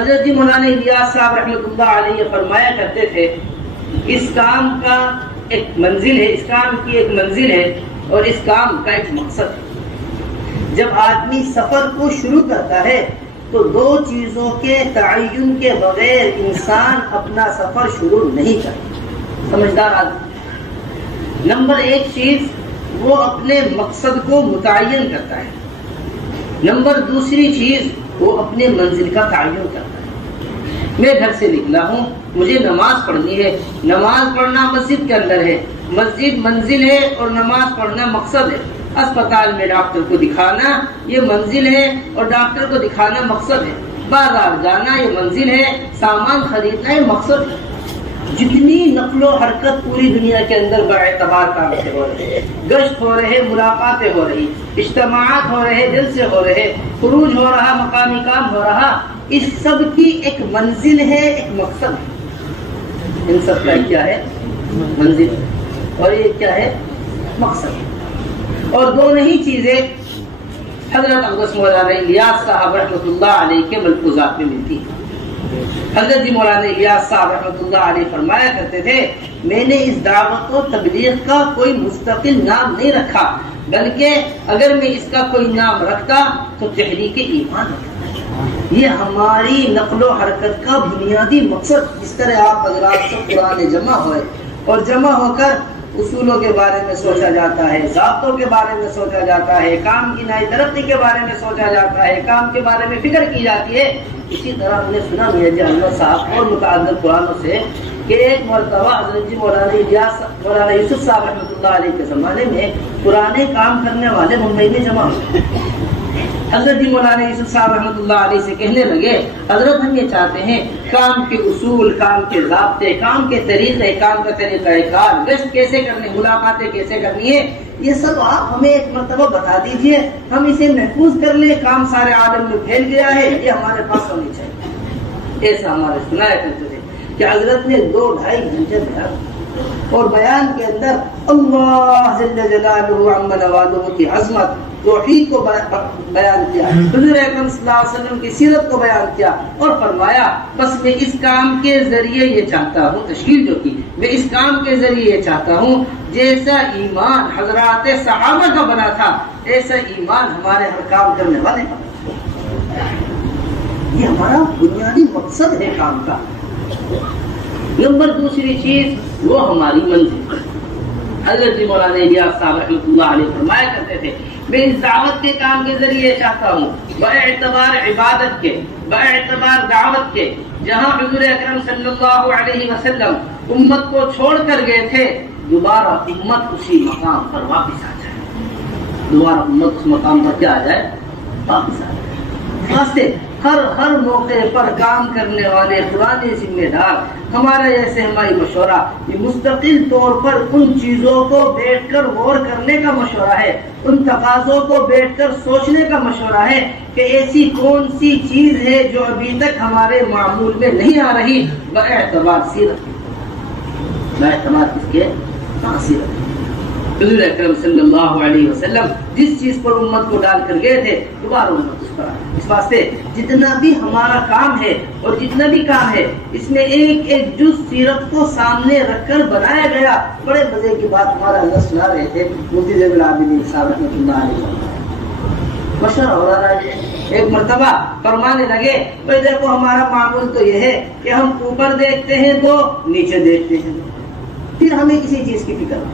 حضرت جی مولانا الیاس صاحب رحمۃ اللہ علیہ فرمایا کرتے تھے اس کام کا ایک منزل ہے، اس کام کی ایک منزل ہے اور اس کام کا ایک مقصد ہے۔ جب آدمی سفر کو شروع کرتا ہے تو دو چیزوں کے تعین کے بغیر انسان اپنا سفر شروع نہیں کرتا۔ سمجھدار آدمی نمبر ایک چیز وہ اپنے مقصد کو متعین کرتا ہے، نمبر دوسری چیز وہ اپنے منزل کا تعین کرتا ہے۔ میں گھر سے نکلا ہوں، مجھے نماز پڑھنی ہے، نماز پڑھنا مسجد کے اندر ہے، مسجد منزل ہے اور نماز پڑھنا مقصد ہے۔ اسپتال میں ڈاکٹر کو دکھانا یہ منزل ہے اور ڈاکٹر کو دکھانا مقصد ہے۔ بازار جانا یہ منزل ہے، سامان خریدنا یہ مقصد ہے۔ جتنی نقل و حرکت پوری دنیا کے اندر باعتبار کام سے ہو رہے ہیں، گشت ہو رہے، ملاقاتیں ہو رہی، اجتماعات ہو رہے، جلسے ہو رہے، خروج ہو رہا، مقامی کام ہو رہا، اس سب کی ایک منزل ہے، ایک مقصد ہے۔ ان سب کا کیا ہے؟ منزل، اور یہ کیا ہے؟ مقصد۔ اور دونوں ہی چیزیں حضرت اقدس مولانا الیاس صاحب رحمۃ اللہ علیہ کے ملفوظات میں ملتی ہیں۔ حضرت جی مولانا الیاس صاحب رحمۃ اللہ علیہ فرمایا کرتے تھے میں نے اس دعوت و تبلیغ کا کوئی مستقل نام نہیں رکھا، بلکہ اگر میں اس کا کوئی نام رکھتا تو تحریک ایمان رکھتا۔ یہ ہماری نقل و حرکت کا بنیادی مقصد۔ اس طرح آپ حضرات سب قرآن جمع ہوئے اور جمع ہو کر اصولوں کے بارے میں سوچا جاتا ہے، ضابطوں کے بارے میں سوچا جاتا ہے، کام کی نئی ترقی کے بارے میں سوچا جاتا ہے، کام کے بارے میں فکر کی جاتی ہے۔ اسی طرح ہم نے سنا میاں جی احمد صاحب اور متعدد قرآنوں سے کہ ایک مرتبہ حضرت جی مولانا الیاس مولانا یوسف صاحب رحمۃ اللہ علیہ کے زمانے میں پرانے کام کرنے والے ممبئی میں جمع ہوئے۔ حضرت جی مولانا یوسف صاحب رحمۃ اللہ علیہ سے کہنے لگے حضرت ہم یہ چاہتے ہیں کام کے اصول، کام کے ضابطے، کام کے طریقے، کام کا طریقہ کار، گشت کیسے کرنی، ملاقاتیں کیسے کرنی ہے، یہ سب آپ ہمیں ایک مرتبہ بتا دیجئے، ہم اسے محفوظ کر لیں۔ کام سارے عالم میں پھیل گیا ہے، یہ ہمارے پاس ہونی چاہیے۔ ایسا ہمارے سنایا کرتے تھے کہ حضرت نے 2-2.5 گھنٹے بیان، اور بیان کے اندر اللہ جل جلالہ عم نوالہ کی عظمت، توحید کو بیان کیا، حضور اکرم صلی اللہ علیہ وسلم کی سیرت کو بیان کیا، اور فرمایا بس میں اس کام کے ذریعے یہ چاہتا ہوں، تشکیل جو کی، میں اس کام کے ذریعے یہ چاہتا ہوں جیسا ایمان حضرات صحابہ کا بنا تھا ایسا ایمان ہمارے ہر کام کرنے والے کا۔ یہ ہمارا بنیادی مقصد ہے کام کا۔ نمبر دوسری چیز وہ ہماری منزل۔ حضرت جی مولانا الیاس صاحب رحمۃ اللہ علیہ فرمایا کرتے تھے میں اس دعوت کے کام کے ذریعے چاہتا ہوں باعتبار عبادت کے، باعتبار دعوت کے، جہاں حضور اکرم صلی اللہ علیہ وسلم امت کو چھوڑ کر گئے تھے دوبارہ امت اسی مقام پر واپس آ جائے، دوبارہ امت اس مقام پر کیا آ جائے؟ واپس آ جائے۔ واسطے ہر موقع پر کام کرنے والے پرانے ذمہ دار، ہمارا یہ سہمائی مشورہ، یہ مستقل طور پر ان چیزوں کو بیٹھ کر غور کرنے کا مشورہ ہے، ان تقاضوں کو بیٹھ کر سوچنے کا مشورہ ہے کہ ایسی کون سی چیز ہے جو ابھی تک ہمارے معمول میں نہیں آ رہی، باعتبار سیرت، باعتبار کس کے؟ سیرت۔ حضور اکرم صلی اللہ علیہ وسلم جس چیز پر امت کو ڈال کر گئے تھے دوبارہ امت اس پر آئے۔ اس واسطے جتنا بھی ہمارا کام ہے اور جتنا بھی کام ہے اس میں ایک ایک جز سیرت کو سامنے رکھ کر بنایا گیا۔ بڑے مزے کی بات ہمارا اللہ سنا رہے تھے مفتی زین العابدین صاحب رحمۃ اللہ علیہ مشورہ ہو رہا ہے۔ ایک مرتبہ فرمانے لگے بھائی دیکھو ہمارا معمول تو یہ ہے کہ ہم اوپر دیکھتے ہیں تو نیچے دیکھتے ہیں، پھر ہمیں کسی چیز کی فکر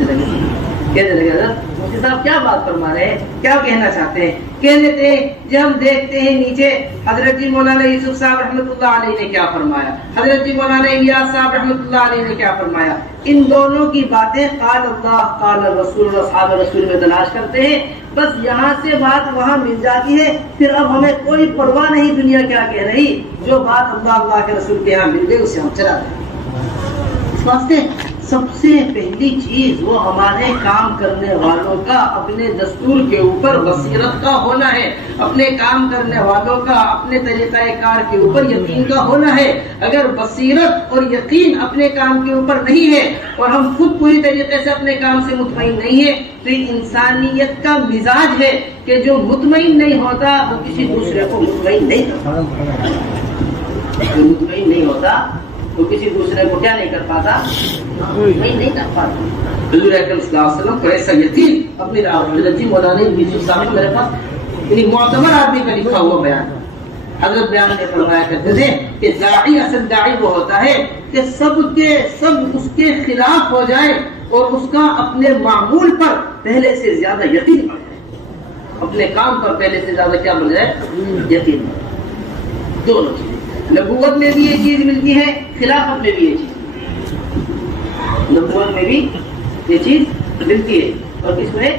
نہیں۔ کہنے لگے حضرت مفتی صاحب کیا بات فرما رہے ہیں، کیا کہنا چاہتے ہیں؟ کہنے تھے جب ہم دیکھتے ہیں نیچے حضرت جی مولانا یوسف صاحب رحمۃ اللہ علیہ نے کیا فرمایا، حضرت جی مولانا الیاس صاحب رحمۃ اللہ علیہ نے کیا فرمایا، ان دونوں کی باتیں قال اللہ قال رسول اور اصحاب رسول میں تلاش کرتے ہیں، بس یہاں سے بات وہاں مل جاتی ہے، پھر اب ہمیں کوئی پرواہ نہیں دنیا کیا کہہ رہی، جو بات اللہ کے رسول کے یہاں مل گئی اسے ہم چلا دیں۔ اس واسطے سب سے پہلی چیز وہ ہمارے کام کرنے والوں کا اپنے دستور کے اوپر بصیرت کا ہونا ہے، اپنے کام کرنے والوں کا اپنے طریقہ کار کے اوپر یقین کا ہونا ہے۔ اگر بصیرت اور یقین اپنے کام کے اوپر نہیں ہے اور ہم خود پوری طریقے سے اپنے کام سے مطمئن نہیں ہے تو انسانیت کا مزاج ہے کہ جو مطمئن نہیں ہوتا وہ کسی دوسرے کو مطمئن نہیں کرتا، جو مطمئن نہیں ہوتا تو کسی دوسرے کو کیا نہیں کر پاتا، نہیں کر پاتا۔ حضور اکرم صلی اللہ علیہ وسلم کو ایسا یقین اپنی جی مولانا یوسف صاحب میرے پاس انہیں معتبر آدمی کا لکھا ہوا بیان، حضرت بیان میں فرمایا کرتے تھے کہ داعی اصل داعی وہ ہوتا ہے کہ سب اس کے خلاف ہو جائے اور اس کا اپنے معمول پر پہلے سے زیادہ یقین بڑھ جائے، اپنے کام پر پہلے سے زیادہ کیا بڑھ جائے، یقین۔ دونوں چیزیں نبوت میں بھی یہ چیز ملتی ہے، خلافت میں بھی یہ چیز، نبوت میں بھی یہ چیز ملتی ہے اور اس میں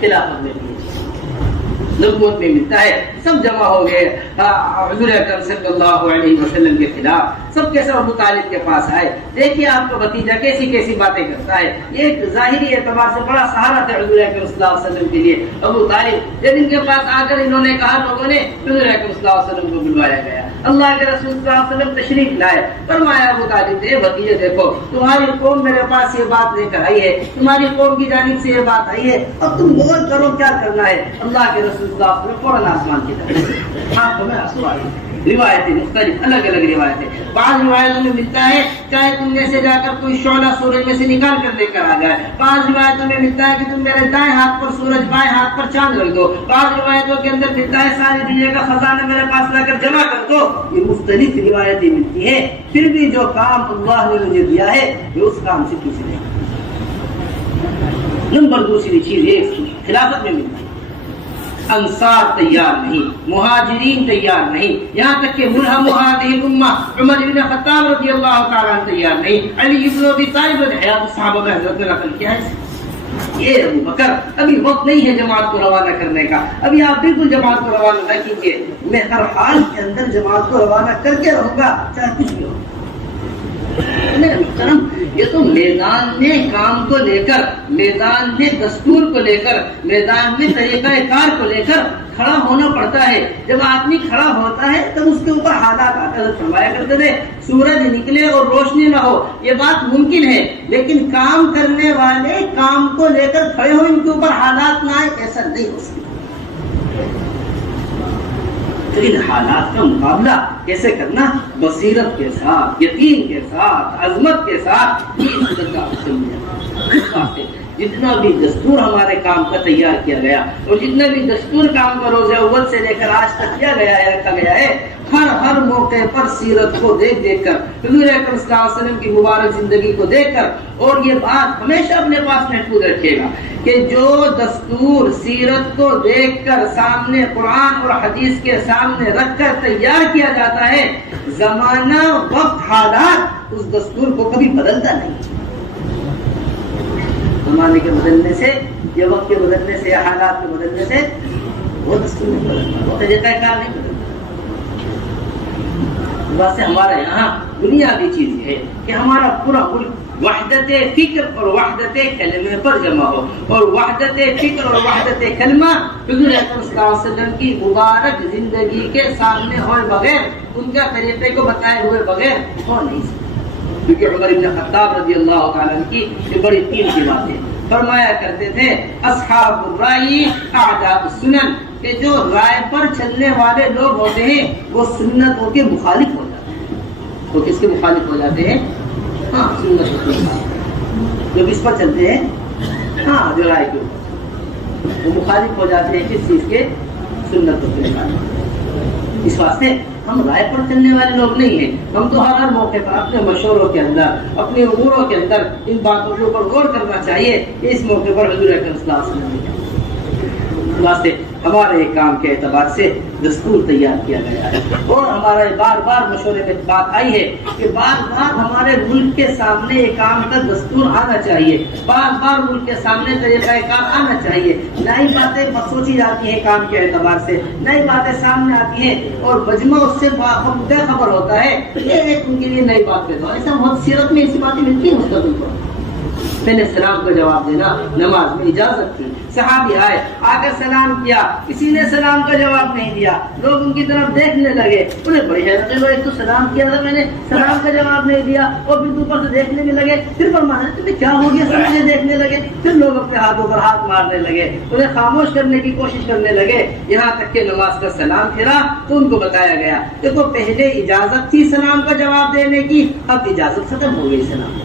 خلافت میں بھی یہ چیز نبوت میں ملتا ہے۔ سب جمع ہو گئے حضور اکرم صلی اللہ علیہ وسلم کے خلاف، سب کے سب ابو طالب کے پاس آئے، دیکھیے آپ کا بھتیجا کیسی کیسی باتیں کرتا ہے۔ یہ ایک ظاہری اعتبار سے بڑا سہارا تھا حضور اکرم صلی اللہ علیہ وسلم کے لیے ابو طالب۔ جب ان کے پاس آ کر انہوں نے کہا، لوگوں نے حضور اکرم صلی اللہ علیہ وسلم کو بلوایا گیا، اللہ کے رسول صلی اللہ علیہ وسلم تشریف لائے، فرمایا ابو طالب اے بھتیجے دیکھو تمہاری قوم میرے پاس یہ بات لے کر آئی ہے، تمہاری قوم کی جانب سے یہ بات آئی ہے، اب تم غور کرو کیا کرنا ہے۔ اللہ کے رسول صلی اللہ علیہ وسلم فوراً آسمان کی طرف آنکھوں میں آنسو آئے۔ روایتیں مختلف الگ الگ روایتیں، بعض روایتوں میں ملتا ہے چاہے تم میں سے جا کر کوئی شعلہ سورج میں سے نکال کر لے کر آ جائے، بعض روایتوں میں ملتا ہے کہ تم میرے دائیں ہاتھ پر سورج بائیں ہاتھ پر چاند رکھ دو، بعض روایتوں کے اندر ملتا ہے ساری دنیا کا خزانہ میرے پاس لا کر جمع کر دو۔ یہ مختلف روایتیں ملتی ہیں، پھر بھی جو کام اللہ نے مجھے دیا ہے یہ اس کام سے کسی نے۔ نمبر دوسری چیز یہ خلافت میں ملتی ہے، انصار تیار نہیں، مہاجرین تیار نہیں، یہاں تک کہ ملہم هذه الامہ عمر بن خطاب رضی اللہ تعالیٰ عنہ تیار نہیں، علی بن ابی طالب نے حیات الصحابہ میں حضرت نے نقل کیا ہے۔ یہ ابو بکر ابھی وقت نہیں ہے جماعت کو روانہ کرنے کا، ابھی آپ بالکل جماعت کو روانہ نہ کیجیے، میں ہر حال کے اندر جماعت کو روانہ کر کے رہوں گا چاہے کچھ بھی ہو۔ محترم یہ تو میدان میں کام کو لے کر، میدان میں دستور کو لے کر، میدان میں طریقہ کار کو لے کر کھڑا ہونا پڑتا ہے۔ جب آدمی کھڑا ہوتا ہے تب اس کے اوپر حالات فرمایا کرتے تھے سورج نکلے اور روشنی نہ ہو یہ بات ممکن ہے، لیکن کام کرنے والے کام کو لے کر کھڑے ہو، ان کے اوپر حالات نہ آئے، ایسا نہیں ہو سکتا۔ ان حالات کا مقابلہ کیسے کرنا؟ بصیرت کے ساتھ، یقین کے ساتھ، عظمت کے ساتھ۔ جتنا بھی دستور ہمارے کام کا تیار کیا گیا اور جتنا بھی دستور کام کا روز اول سے لے کر آج تک کیا گیا ہے، رکھا گیا ہے، ہر موقع پر سیرت کو دیکھ کر، حضور اکرم صلی اللہ علیہ وسلم کی مبارک زندگی کو دیکھ کر، اور یہ بات ہمیشہ اپنے پاس محفوظ رکھیے گا کہ جو دستور سیرت کو دیکھ کر سامنے قرآن اور حدیث کے سامنے رکھ کر تیار کیا جاتا ہے، زمانہ وقت حالات اس دستور کو کبھی بدلتا نہیں۔ زمانے کے بدلنے سے یا وقت کے بدلنے سے یا حالات کے بدلنے سے وہ دستور نہیں بدلتا، وہ طریقہ کار نہیں بدلتا۔ ویسے ہمارے یہاں بنیادی چیز یہ ہے کہ ہمارا پورا ملک وحدت فکر اور وحدت کلمے پر جمع ہو، اور وحدت فکر اور وحدت کلمہ حضور اکرم صلی اللہ علیہ وسلم کی مبارک زندگی کے سامنے ہوئے بغیر، ان کا طریقے کو بتائے ہوئے بغیر ہو نہیں سکتا۔ کیونکہ عمر بن خطاب رضی اللہ تعالیٰ عنہ کی یہ بڑی قیمتی باتیں فرمایا کرتے تھے، اصحاب الرأی اعداء السنن، کہ جو رائے پر چلنے والے لوگ ہوتے ہیں وہ سنتوں کے مخالف ہو جاتے ہیں۔ وہ کس کے مخالف ہو جاتے ہیں؟ ہاں سنتوں کے مخالف۔ جو کس پر چلتے ہیں؟ ہاں جو رائے کے اوپر، وہ مخالف ہو جاتے ہیں کس چیز کے؟ سنتوں کے مخالف۔ اس واسطے ہم رائے پر چلنے والے لوگ نہیں ہیں، ہم تو ہر موقع پر اپنے مشوروں کے اندر، اپنے اموروں کے اندر ان باتوں کے اوپر غور کرنا چاہیے کہ اس موقع پر حضور اکرم صلی اللہ علیہ وسلم نے واسطے ہمارے کام کے اعتبار سے دستور تیار کیا گیا ہے، اور ہمارے بار بار مشورے میں بات آئی ہے کہ بار بار ہمارے ملک کے سامنے یہ کام کا دستور آنا چاہیے، بار بار ملک کے سامنے طریقہ کار آنا چاہیے۔ نئی باتیں سوچی جاتی ہیں کام کے اعتبار سے، نئی باتیں سامنے آتی ہیں اور مجمع اس سے بے خبر ہوتا ہے، یہ ایک ان کے لیے نئی بات ہے۔ ایسا بہت سیرت میں ایسی باتیں ملتی ہیں مستقبل پر، پہلے سلام کا جواب دینا نماز میں اجازت تھی. صحابی آئے، آ کر سلام کیا، کسی نے سلام کا جواب نہیں دیا. لوگ ان کی طرف دیکھنے لگے، انہیں بڑی حیرت ہوئی، ایک تو سلام کیا تھا میں نے، سلام کا جواب نہیں دیا، اور پھر اوپر سے دیکھنے میں لگے. پھر فرمایا تمہیں کیا ہو گیا؟ سب مجھے دیکھنے لگے. پھر لوگ اپنے ہاتھوں پر ہاتھ مارنے لگے، انہیں خاموش کرنے کی کوشش کرنے لگے، یہاں تک کہ نماز کا سلام پھرا تو ان کو بتایا گیا کہ تو پہلے اجازت تھی سلام کا جواب دینے کی، اب اجازت ختم ہو گئی سلام.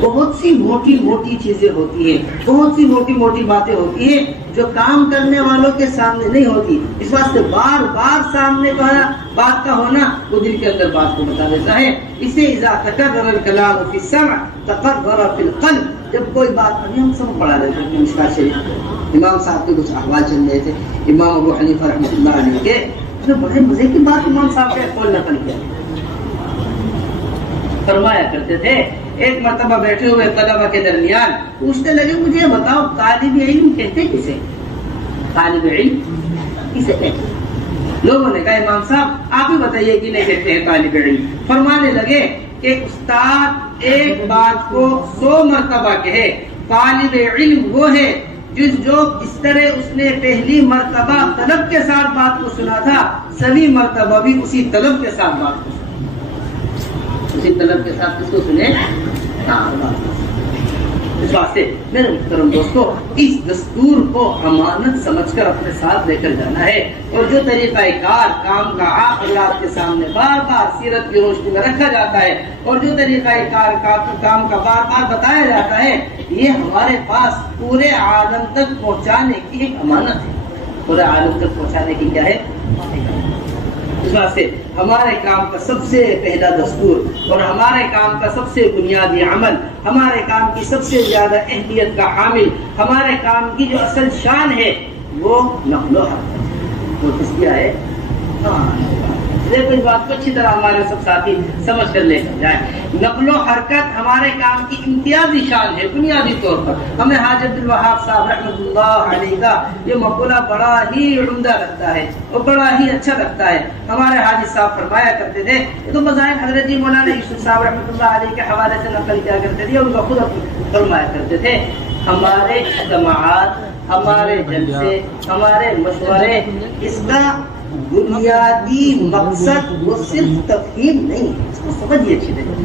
بہت سی موٹی موٹی چیزیں ہوتی ہیں، بہت سی موٹی موٹی باتیں ہوتی ہیں جو کام کرنے والوں کے سامنے نہیں ہوتی. اس واسطے بار بار سامنے بات کا ہونا وہ دل کے اندر بات کو بتا دیتا ہے. اسے اذا تکرر الکلام فی السمع تقرر فی القلب. جب کوئی بات ابھی ہم سب پڑھا رہے تھے مشکات شریف، امام صاحب کے کچھ احوال چل رہے تھے، امام ابو حنیفہ رحمۃ اللہ علیہ کے بڑے مزے کی بات امام صاحب کے قول نقل کیا. فرمایا کرتے تھے ایک مرتبہ بیٹھے ہوئے طلبہ کے درمیان پوچھنے لگے مجھے بتاؤ طالب علم کہتے کسے؟ طالب علم کسے کہتے؟ لوگوں نے کہا امام صاحب آپ ہی بتائیے کہ نہیں کہتے ہیں طالب علم. فرمانے لگے کہ استاد ایک بات کو 100 مرتبہ کہے، طالب علم وہ ہے جس طرح اس نے پہلی مرتبہ طلب کے ساتھ بات کو سنا تھا، سبھی مرتبہ بھی اسی طلب کے ساتھ بات کو سنا. اسی طلب کے ساتھ کس کو سنے؟ اس واسطے میرے محترم دوستو، اس دستور کو امانت سمجھ کر اپنے ساتھ لے کر جانا ہے، اور جو طریقہ کار کام کا حضرات کے سامنے بار بار سیرت کی روشنی میں رکھا جاتا ہے، اور جو طریقہ کار کام کا بار بار بتایا جاتا ہے، یہ ہمارے پاس پورے عالم تک پہنچانے کی ایک امانت ہے. پورے عالم تک پہنچانے کی کیا ہے؟ اس واسطے ہمارے کام کا سب سے پہلا دستور اور ہمارے کام کا سب سے بنیادی عمل، ہمارے کام کی سب سے زیادہ اہمیت کا حامل، ہمارے کام کی جو اصل شان ہے وہ نقل و حرکت. وہ کس کیا ہے؟ دیکھو اس بات کو اچھی طرح ہمارے سب ساتھی سمجھ کر لے کر جائیں. نقل و حرکت ہمارے کام کی امتیازی شان ہے. بنیادی طور پر ہمیں حاجی عبد الوہاب صاحب رحمۃ اللہ علیہ کا یہ مقولہ بڑا ہی عمدہ لگتا ہے اور بڑا ہی اچھا لگتا ہے. ہمارے حاجی صاحب فرمایا کرتے تھے، یہ تو مذاہب حضرت جی مولانا یوسف صاحب رحمۃ اللہ علیہ کے حوالے سے نقل کیا کرتے تھے، ان کا خود فرمایا کرتے تھے ہمارے اجتماعات، ہمارے جلسے، ہمارے مشورے، اس کا بنیادی مقصد وہ صرف تفہیم نہیں ہے. اس کو سمجھیے اچھی طرح.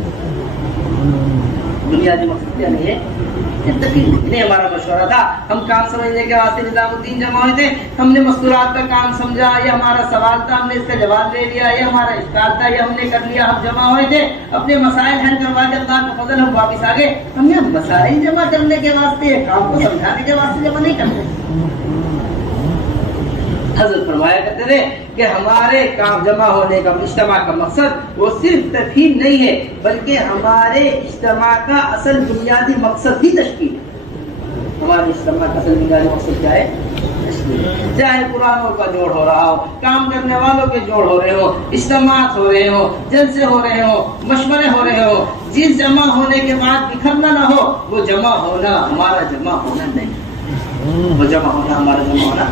بنیادی مقصد کیا نہیں ہے؟ نہیں. ہمارا مشورہ تھا، ہم کام سمجھنے کے واسطے نظام الدین جمع ہوئے تھے، ہم نے مستورات کا کام سمجھا، یہ ہمارا سوال تھا، ہم نے اس کا جواب دے دیا، یہ ہمارا اشکال تھا، یہ ہم نے کر لیا. ہم جمع ہوئے تھے، اپنے مسائل حل کروا کے اللہ کا فضل ہم واپس آ گئے. ہم نے مسائل جمع کرنے کے واسطے، کام کو سمجھانے کے واسطے جمع نہیں کرتے. حضرت فرمایا کرتے تھے کہ ہمارے کام جمع ہونے کا اجتماع کا مقصد وہ صرف تفہیم نہیں ہے، بلکہ ہمارے اجتماع کا اصل بنیادی مقصد ہی تشکیل ہے. ہمارے اجتماع کا اصل بنیادی مقصد کیا ہے؟ چاہے قرآنوں کا جوڑ ہو رہا ہو، کام کرنے والوں کے جوڑ ہو رہے ہو، اجتماعات ہو رہے ہو، جلسے ہو رہے ہو، مشورے ہو رہے ہو، جس جمع ہونے کے بعد بکھرنا نہ ہو، وہ جمع ہونا ہمارا جمع ہونا نہیں. وہ جمع ہونا ہمارا جمع ہونا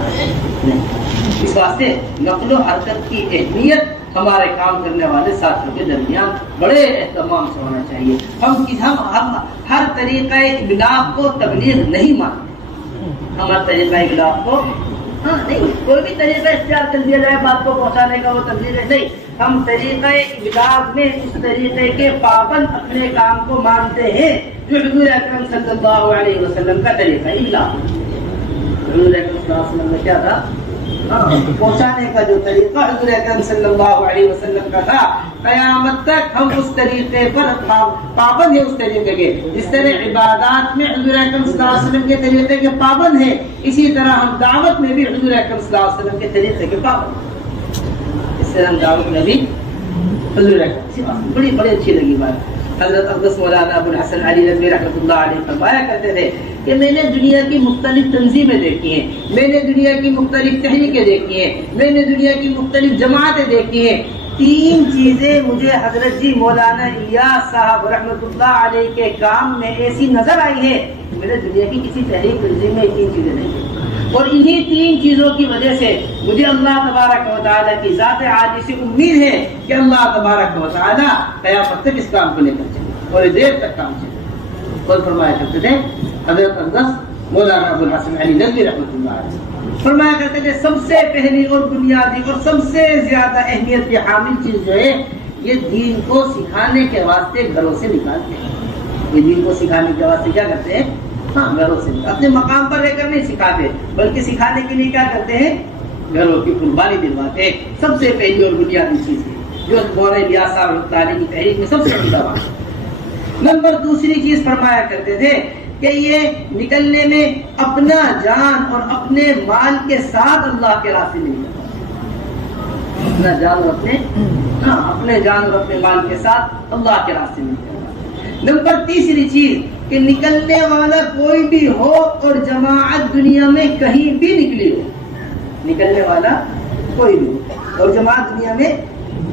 نہیں. اس واسطے نقل و حرکت کی اہمیت ہمارے کام کرنے والے ساتھیوں کے درمیان بڑے اہتمام سے ہونا چاہیے. ہم ہر طریقہ ابلاغ کو تبلیغ نہیں مانتے. ہم ہر طریقہ ابلاغ کو نہیں، کوئی بھی طریقہ اختیار کر دیا جائے بات کو پہنچانے کا وہ تبلیغ نہیں. ہم طریقہ ابلاغ میں اس طریقے کے پابند اپنے کام کو مانتے ہیں جو حضور اکرم صلی اللہ علیہ وسلم کا طریقہ ابلاغ. حضور اکرم صلی اللہ علیہ وسلم نے کیا تھا؟ پہنچانے کا جو طریقہ حضور اکرم صلی اللہ علیہ وسلم کا تھا، قیامت تک ہم اس طریقے پر پابند ہیں. اس طریقے کے جس طرح عبادات میں حضور اکرم صلی اللہ علیہ وسلم کے طریقے کے پابند ہیں، اسی طرح ہم دعوت میں بھی حضور اکرم صلی اللہ علیہ وسلم کے طریقے کے پابند ہیں. اس طرح ہم دعوت میں بھی حضور اکرم. بڑی اچھی لگی بات. حضرت اقدس مولانا ابو الحسن علی ندوی رحمۃ اللہ علیہ فرمایا کرتے تھے کہ میں نے دنیا کی مختلف تنظیمیں دیکھی ہیں، میں نے دنیا کی مختلف تحریکیں دیکھی ہیں، میں نے دنیا کی مختلف جماعتیں دیکھی ہیں. 3 چیزیں مجھے حضرت جی مولانا الیاس صاحب رحمۃ اللہ علیہ کے کام میں ایسی نظر آئی ہے، میں نے دنیا کی کسی تحریک تنظیم میں 3 چیزیں نہیں دیکھی. اور انہی 3 چیزوں کی وجہ سے مجھے اللہ تبارک و تعالیٰ کی ذات عالی سے امید ہے کہ اللہ تبارک و تعالیٰ قیامت تک اس کام کو لے کر چلے، تھوڑی دیر تک کام چلے. اور فرمایا کرتے تھے حضرت اقدس مولانا ابو الحسن علی ندوی رحمۃ اللہ علیہ فرمایا کرتے تھے سب سے پہلی اور بنیادی اور سب سے زیادہ اہمیت کی حامل چیز جو ہے یہ دین کو سکھانے کے واسطے گھروں سے نکالتے ہیں. یہ دین کو سکھانے کے واسطے کیا کرتے ہیں؟ ہاں گھروں سے نکالتے. اپنے مقام پر رہ کر نہیں سکھاتے بلکہ سکھانے کے لیے کیا کرتے ہیں؟ گھروں کی قربانی دلواتے ہیں. سب سے پہلی اور بنیادی چیز ہے جو مولانا الیاس صاحب تعلیم کی تحریک میں سب سے بڑا بات. نمبر دوسری چیز فرمایا کرتے تھے کہ یہ نکلنے میں اپنا جان اور اپنے مال کے ساتھ اللہ کے راستے میں نکلنا. اپنا جان اور اپنے جان اور اپنے مال کے ساتھ اللہ کے راستے میں نکلنا. نمبر تیسری چیز کہ نکلنے والا کوئی بھی ہو اور جماعت دنیا میں کہیں بھی نکلی ہو, نکلنے والا کوئی بھی ہو اور جماعت دنیا میں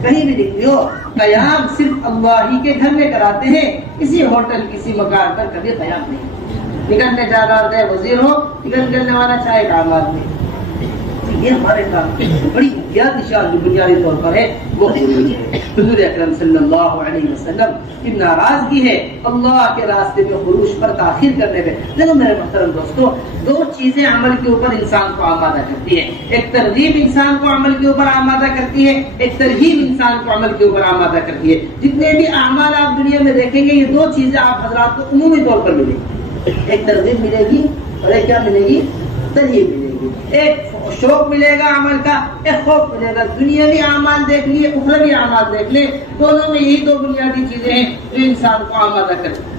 کہیں بھی نکلی ہو, قیام صرف اللہ ہی کے گھر میں کراتے ہیں. کسی ہوٹل کسی مکان پر کبھی قیام نہیں. نکلنے جا رہا ہے وزیر ہو, نکلنے والا چاہے عام آدمی. یہ ہمارے کام کی بڑی نشان جو بنیادی طور پر ہے وہ حضور اکرم صلی اللہ علیہ وسلم کی ناراضگی ہے اللہ کے راستے میں خروج پر تاخیر کرنے میں. دیکھو میرے محترم دوستو, دو چیزیں عمل کے اوپر انسان کو آمادہ کرتی ہیں. ایک ترغیب انسان کو عمل کے اوپر آمادہ کرتی ہے, ایک ترغیب انسان کو عمل کے اوپر آمادہ کرتی ہے. جتنے بھی اعمال آپ دنیا میں دیکھیں گے یہ دو چیزیں آپ حضرات کو عمومی طور پر ملیں گی. ایک ترغیب ملے گی اور ایک کیا ملے گی؟ ترغیب ملے گی. ایک شوق ملے گا عمل کا, ایک خوف ملے گا. دنیاوی اعمال دیکھ لیے, اخروی اعمال دیکھ لیں, دونوں میں یہی دو بنیادی چیزیں ہیں جو انسان کو آمادہ کرتی ہیں.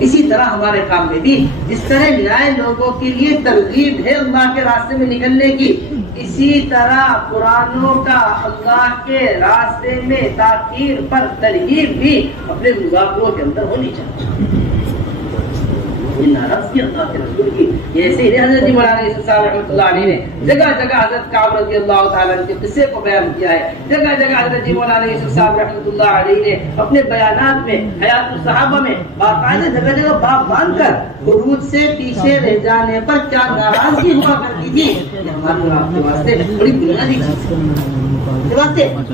اسی طرح ہمارے کام میں بھی جس طرح نئے لوگوں کے لیے ترغیب ہے اللہ کے راستے میں نکلنے کی, اسی طرح قرآنوں کا اللہ کے راستے میں تاخیر پر ترغیب بھی اپنے مذاکروں کے اندر ہونی چاہیے. اللہ کے رسول کی ایسے ہی حضرت جی مولانا صاحب رحمۃ اللہ علیہ نے جگہ جگہ حضرت کعب رضی اللہ تعالیٰ عنہ کے قصے کو بیان کیا ہے. جگہ جگہ حضرت جی مولانا صاحب رحمۃ اللہ علیہ نے اپنے بیانات میں حیات الصحابہ میں باقاعدہ جگہ جگہ باب باندھ کر خروج سے پیچھے رہ جانے پر کیا ناراضگی ہوا کرتی تھی. یہ ہمارے آپ کے واسطے بڑی بنیادی چیز ہے.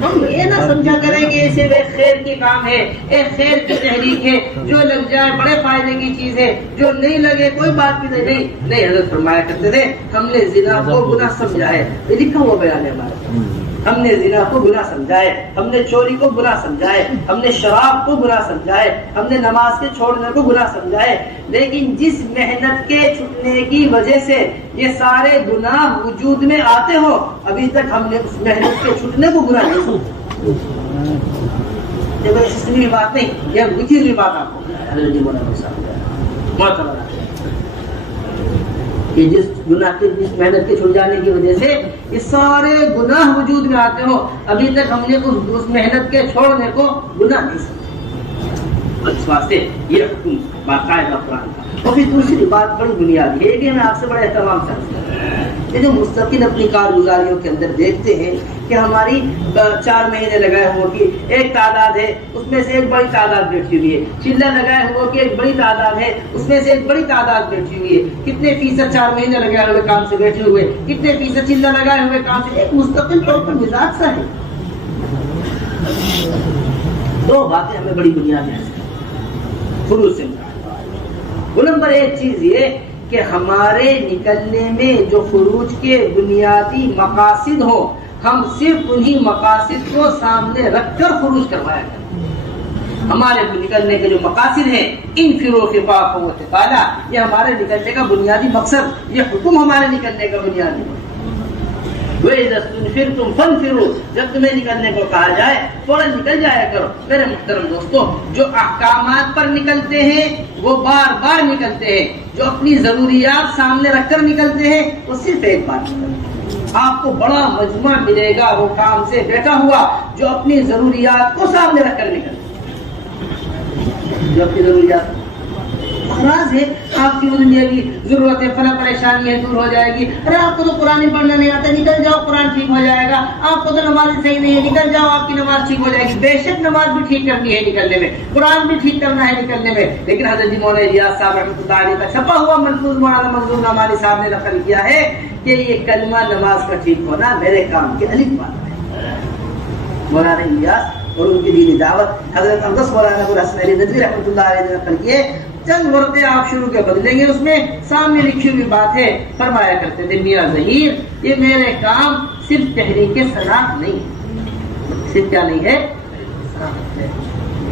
ہم یہ نہ سمجھا کریں کہ اسے ایک خیر کی کام ہے, ایک خیر کی تحریک ہے, جو لگ جائے بڑے فائدے کی چیز ہے, جو نہیں لگے کوئی بات بھی نہیں. نہیں, حضرت فرمایا کرتے تھے ہم نے زنا کو گناہ سمجھا ہے. یہ لکھا ہوا بیان ہے ہمارا. ہم نے زنا کو گناہ سمجھا ہے, ہم نے چوری کو گناہ سمجھا ہے, ہم نے شراب کو گناہ سمجھا ہے, ہم نے نماز کے چھوڑنے کو گناہ سمجھا ہے. لیکن جس محنت کے چھٹنے کی وجہ سے یہ سارے گناہ وجود میں آتے ہو, ابھی تک ہم نے اس محنت کے چھٹنے کو گناہ نہیں سمجھا. یہ بات نہیں, یہ بجھی بات آپ کو کہ جس گناہ کے جس محنت کے چھوڑ جانے کی وجہ سے یہ سارے گناہ وجود میں آتے ہو, ابھی تک ہم نے اس محنت کے چھوڑنے کو گناہ نہیں سمجھا. اس واسطے یہ حکم باقاعدہ قرآن کا. اور پھر دوسری بات بڑی بنیادی ہے کہ میں آپ سے بڑا اہتمام کرتا ہوں. یہ جو مستقل اپنی کارگزاریوں کے اندر دیکھتے ہیں کہ ہماری 4 مہینے لگائے ہو کہ ایک تعداد ہے, اس میں سے ایک بڑی تعداد بیٹھی ہوئی ہے. چلہ لگائے ہو کہ ایک بڑی تعداد ہے, اس میں سے ایک بڑی تعداد بیٹھی ہوئی ہے. کتنے فیصد 4 مہینے لگائے ہوئے کام سے بیٹھے ہوئے, کتنے فیصد چلہ لگائے ہوئے کام سے. ایک مستقل طور پر مزاج سا ہے. دو باتیں ہمیں بڑی بنیادی ہیں خروج سے. وہ نمبر ایک چیز یہ کہ ہمارے نکلنے میں جو خروج کے بنیادی مقاصد ہو, ہم صرف انہی مقاصد کو سامنے رکھ کر خروج کروایا کریں. ہمارے نکلنے کے جو مقاصد ہیں انفروا خفافا وثقالا, یہ ہمارے نکلنے کا بنیادی مقصد, یہ حکم ہمارے نکلنے کا بنیادی مقصد. وَإِذَا اسْتُنْفِرْتُمْ فَانْفِرُوا, جب تمہیں نکلنے کو کہا جائے فوراً نکل جایا کرو. میرے محترم دوستو, جو احکامات پر نکلتے ہیں وہ بار بار نکلتے ہیں, جو اپنی ضروریات سامنے رکھ کر نکلتے ہیں وہ صرف ایک بار نکلتے ہیں. آپ کو بڑا مجموعہ ملے گا وہ کام سے بیٹھا ہوا جو اپنی ضروریات کو سامنے رکھ کر نکلتے ہیں. جو اپنی ضروریات اخراج ہے, آپ کی دنیاوی ضرورت ہے, فلاں پریشانی ہے, دور ہو جائے گی. ارے آپ کو تو قرآن پڑھنا نہیں آتا, نکل جاؤ قرآن ٹھیک ہو جائے گا. آپ کو تو نماز صحیح نہیں ہے, نکل جاؤ آپ کی نماز ٹھیک ہو جائے گی. بے شک نماز بھی ٹھیک کرنی ہے نکلنے میں, قرآن بھی ٹھیک کرنا ہے نکلنے میں. لیکن حضرت جی مولانا الیاس صاحب رحمۃ اللہ علیہ کا چھپا ہوا ملفوظ مولانا منظور نعمانی صاحب نے نقل کیا ہے کہ یہ کلمہ نماز کا ٹھیک ہونا میرے کام کی الگ بات ہے. مولانا الیاس اور ان کی دینی دعوت حضرت اقدس مولانا ابو الحسن علی ندوی رحمۃ اللہ علیہ نے نقل کیے. چند ورقے آپ شروع کے بدلیں گے، اس میں سامنے لکھی ہوئی بات ہے، فرمایا کرتے تھے میاں ظہیر یہ میرے کام صرف تحریک صنعت نہیں ہے، صرف کیا نہیں ہے،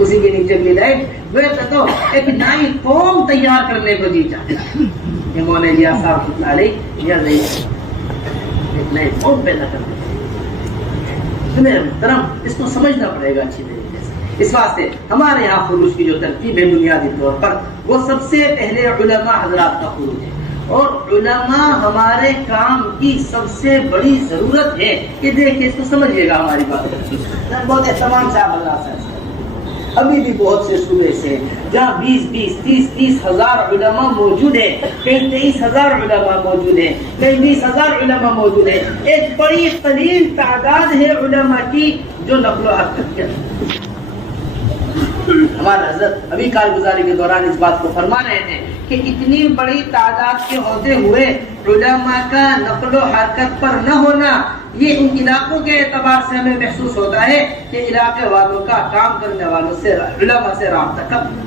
اسی کے نیچے کی لائٹ وہ تو ایک نئی قوم تیار کرنے کو جی چاہتا ہے، یہ مولانا جی صاحب علیہ یا ظہیر ایک نئی قوم پیدا کرنے کو، میرے محترم اس کو سمجھنا پڑے گا اچھی طریقے سے۔ اس واسطے ہمارے یہاں خروج کی جو ترتیب ہے بنیادی طور پر وہ سب سے پہلے علماء حضرات کا خروج ہے، اور علماء ہمارے کام کی سب سے بڑی ضرورت ہے کہ دیکھیں اس کو سمجھیے گا ہماری بات، بہت اہتمام سے آپ حضرات سے ابھی بھی بہت سے صوبے سے جہاں 20 30 ہزار علماء موجود ہیں، کہیں 23 ہزار علماء موجود ہیں، کہیں 20 ہزار علماء موجود ہیں، ایک بڑی قلیل تعداد ہے علماء کی جو نقل و حرکت کرتے ہیں۔ ہمارے حضرت ابھی کارگزاری کے دوران اس بات کو فرما رہے تھے کہ اتنی بڑی تعداد کے ہوتے ہوئے علماء کا نقل و حرکت پر نہ ہونا، یہ ان علاقوں کے اعتبار سے ہمیں محسوس ہوتا ہے کہ علاقے والوں کا کام کرنے والوں سے علماء سے رابطہ کم،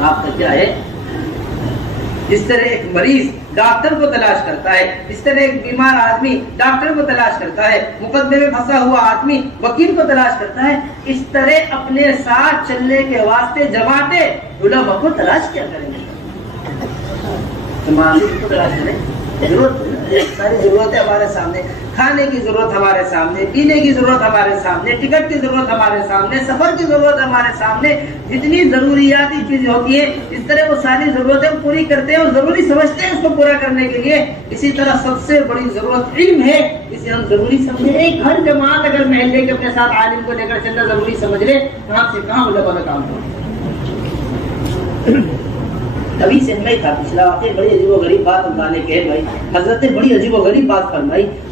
رابطہ کیا ہے؟ جس طرح ایک مریض ڈاکٹر کو تلاش کرتا ہے، اس طرح ایک بیمار آدمی ڈاکٹر کو تلاش کرتا ہے، مقدمے میں پھنسا ہوا آدمی وکیل کو تلاش کرتا ہے، اس طرح اپنے ساتھ چلنے کے واسطے جماعتیں علماء کو تلاش کیا کریں گے، جماعتیں کو تلاش کریں، ضرورت ساری ضرورتیں ہمارے سامنے، کھانے کی ضرورت ہمارے سامنے، پینے کی ضرورت ہمارے سامنے، ٹکٹ کی ضرورت ہمارے سامنے، سفر کی ضرورت ہمارے سامنے، جتنی ضروریاتی چیزیں ہوتی ہیں اس طرح وہ ساری ضرورتیں پوری کرتے ہیں اور ضروری سمجھتے ہیں اس کو پورا کرنے کے لیے۔ اسی طرح سب سے بڑی ضرورت علم ہے، اسے ہم ضروری سمجھیں۔ ایک ہر جماعت اگر محلے کے اپنے ساتھ عالم کو لے کر چلنا ضروری سمجھ لے، کہاں سے کہاں علماء کا کام ہو۔ ابھی سے میں تھا پچھلا واقعہ، بڑی عجیب و غریب بات اللہ نے کہے بھائی، حضرت نے بڑی عجیب و غریب بات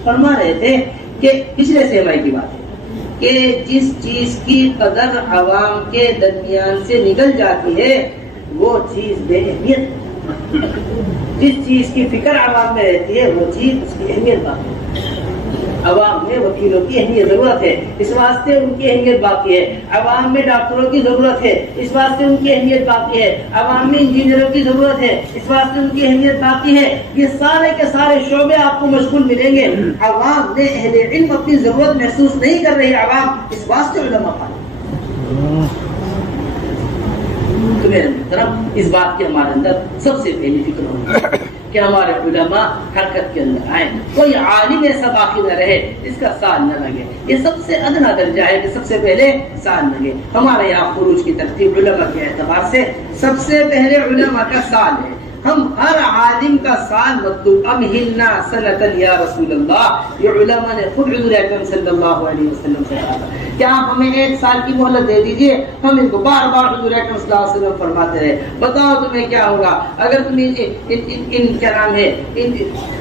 فرما رہے تھے کہ پچھلے سیمائی کی بات ہے کہ جس چیز کی قدر عوام کے درمیان سے نکل جاتی ہے وہ چیز بے اہمیت، جس چیز کی فکر عوام میں رہتی ہے وہ چیز اس کی اہمیت باقی ہے۔ عوام میں وکیلوں کی اہمیت ضرورت ہے، اس واسطے ان کی اہمیت باقی ہے۔ عوام میں ڈاکٹروں کی ضرورت ہے، اس واسطے ان کی اہمیت باقی ہے۔ عوام میں انجینئروں کی ضرورت ہے، اس واسطے ان کی اہمیت باقی ہے۔ یہ سارے کے سارے شعبے آپ کو مشغول ملیں گے۔ عوام نے اہل علم اپنی ضرورت محسوس نہیں کر رہی، عوام اس واسطے علماء پائے۔ تو میرے محترم اس بات کی ہمارے اندر سب سے پہلی فکر ہونی کہ ہمارے علماء حرکت کے اندر آئیں، کوئی عالم ایسا باقی نہ رہے اس کا سال نہ لگے۔ یہ سب سے ادنا درجہ ہے کہ سب سے پہلے سال لگے۔ ہمارے یہاں خروج کی ترتیب علماء کے اعتبار سے سب سے پہلے علماء کا سال ہے۔ ہم ہر عالم کا سال مطلوب، امہلنا سنۃ یا رسول اللہ، یہ علماء نے خود حضور اکرم صلی اللہ علیہ وسلم سے کہا تھا کہ آپ ہمیں ایک سال کی مہلت دے دیجئے۔ ہم ان کو بار بار حضور اکرم صلی اللہ علیہ وسلم فرماتے رہے، بتاؤ تمہیں کیا ہوگا اگر تم ان کیا نام ہے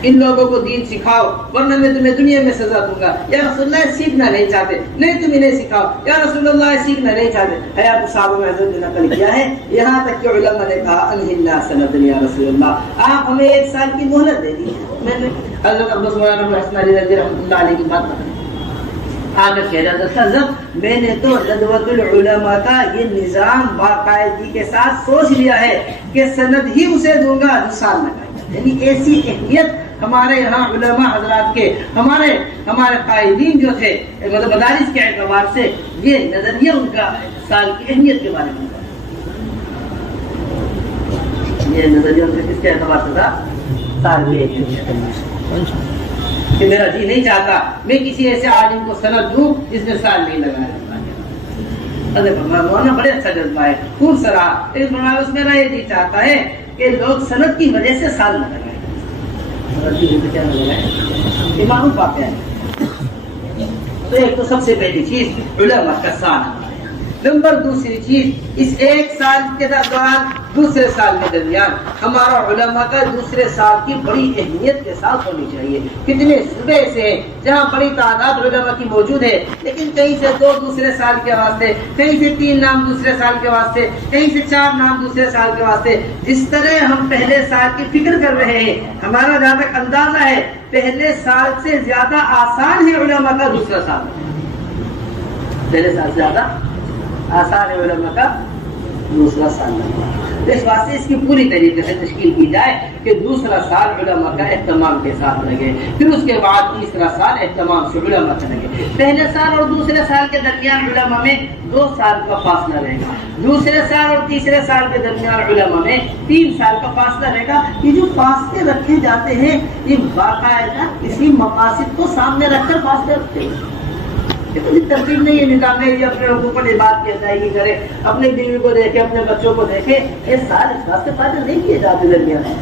ان لوگوں کو دین سکھاؤ، ورنہ میں تمہیں دنیا میں سزا دوں گا۔ یا رسول اللہ سیکھنا نہیں چاہتے، نہیں تم انہیں سکھاؤ۔ یا رسول اللہ سیکھنا نہیں چاہتے۔ حیات الصحابہ میں حضرت نے نقل کیا ہے، یہاں تک کہ علماء نے کہا انہلنا سنۃ یا رسول اللہ، آپ ہمیں ایک سال کی مہلت دے دی۔ میں نے حضرت عباس مولانا حسن علی رضی اللہ علیہ کی بات پکڑی، آگے کہہ رہا تھا حضرت میں نے تو ندوۃ العلماء کا یہ نظام باقاعدگی کے ساتھ سوچ لیا ہے کہ سند ہی اسے دوں گا جو سال لگائے گا۔ یعنی ایسی اہمیت ہمارے یہاں علماء حضرات کے، ہمارے قائدین جو تھے مطلب مدارس کے اعتبار سے یہ نظریہ ان کا سال کی اہمیت کے بارے میں، یہ نظریہ ان کے کس کے اعتبار سے تھا؟ سال کی اہمیت کہ میرا جی نہیں چاہتا میں کسی ایسے عالم کو سند دوں جس نے سال نہیں لگایا۔ مولانا بڑے اچھا جذبہ ہے، خوب سرا، لیکن اس میرا یہ جی چاہتا ہے کہ لوگ سند کی وجہ سے سال نہ لگائیں، سند کی وجہ سے کیا نہ لگائیں، امام پاتے ہیں۔ تو ایک تو سب سے پہلی چیز علماء کا سال۔ نمبر دوسری چیز، اس ایک سال کے دوران دوسرے سال کے درمیان ہمارا علماء کا دوسرے سال کی بڑی اہمیت کے ساتھ ہونی چاہیے۔ کتنے صوبے سے جہاں بڑی تعداد علماء کی موجود ہے، لیکن کہیں سے 2 دوسرے سال کے واسطے، کہیں سے 3 نام دوسرے سال کے واسطے، کہیں سے 4 نام دوسرے سال کے واسطے۔ جس طرح ہم پہلے سال کی فکر کر رہے ہیں، ہمارا جہاں تک اندازہ ہے پہلے سال سے زیادہ آسان ہے علماء کا دوسرا سال، پہلے سال سے زیادہ آسان ہے علماء کا دوسرا سال۔ تو اس واسطے اس کی پوری طریقے سے تشکیل کی جائے کہ دوسرا سال علماء کا اہتمام کے ساتھ لگے، پھر اس کے بعد تیسرا سال اہتمام سے علماء کا لگے۔ پہلے سال اور دوسرے سال کے درمیان علماء میں 2 سال کا فاصلہ رہے گا، دوسرے سال اور تیسرے سال کے درمیان علماء میں 3 سال کا فاصلہ رہے گا۔ یہ جو فاصلے رکھے جاتے ہیں یہ باقاعدہ کسی مقاصد کو سامنے رکھ کر فاصلے رکھتے ہیں۔ یہ تو ترتیب نہیں ہے نکالنے کی، اپنے لوگوں پر بات کی ادائیگی کرے، اپنی بیوی کو دیکھے، اپنے بچوں کو دیکھے، یہ سارے اس واسطے فائدہ نہیں کیے جاتے درمیان،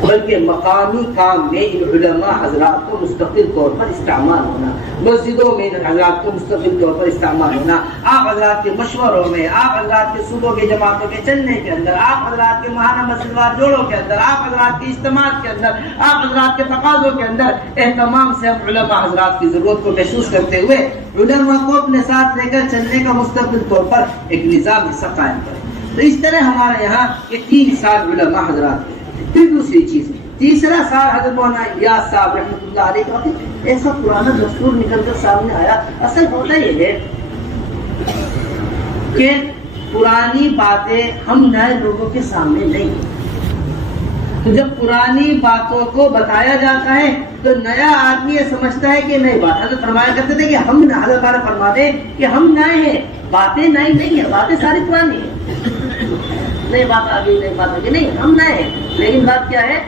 بلکہ مقامی کام میں ان علماء حضرات کو مستقل طور پر استعمال ہونا، مسجدوں میں ان حضرات کو مستقل طور پر استعمال ہونا، آپ حضرات کے مشوروں میں، آپ حضرات کے صوبوں کے جماعتوں کے چلنے کے اندر، آپ حضرات کے ماہانہ مسجدوار جوڑوں کے اندر، آپ حضرات کے اجتماعات کے اندر، آپ حضرات کے تقاضوں کے اندر اہتمام سے ہم علماء حضرات کی ضرورت کو محسوس کرتے ہوئے علماء کو اپنے ساتھ لے کر چلنے کا مستقل طور پر ایک نظام ایسا قائم کریں۔ تو اس طرح ہمارے یہاں یہ 3 سال علماء حضرات کے۔ پھر دوسری چیز، تیسرا سال حضرت مولانا الیاس صاحب رحمۃ اللہ علیہ کا ایسا پرانا دستور نکل کر سامنے آیا۔ اصل ہوتا یہ ہے کہ پرانی باتیں ہم نئے لوگوں کے سامنے نہیں، تو جب پرانی باتوں کو بتایا جاتا ہے تو نیا آدمی یہ سمجھتا ہے کہ نئی بات۔ حضرت فرمایا کرتے تھے کہ ہم حضرت تعالیٰ فرماتے کہ ہم نئے ہیں، باتیں نئی نہیں ہیں، باتیں ساری پرانی ہیں۔ نئی بات آ گئی، نئی بات آ گئی، نہیں، ہم نئے ہیں، لیکن بات کیا ہے؟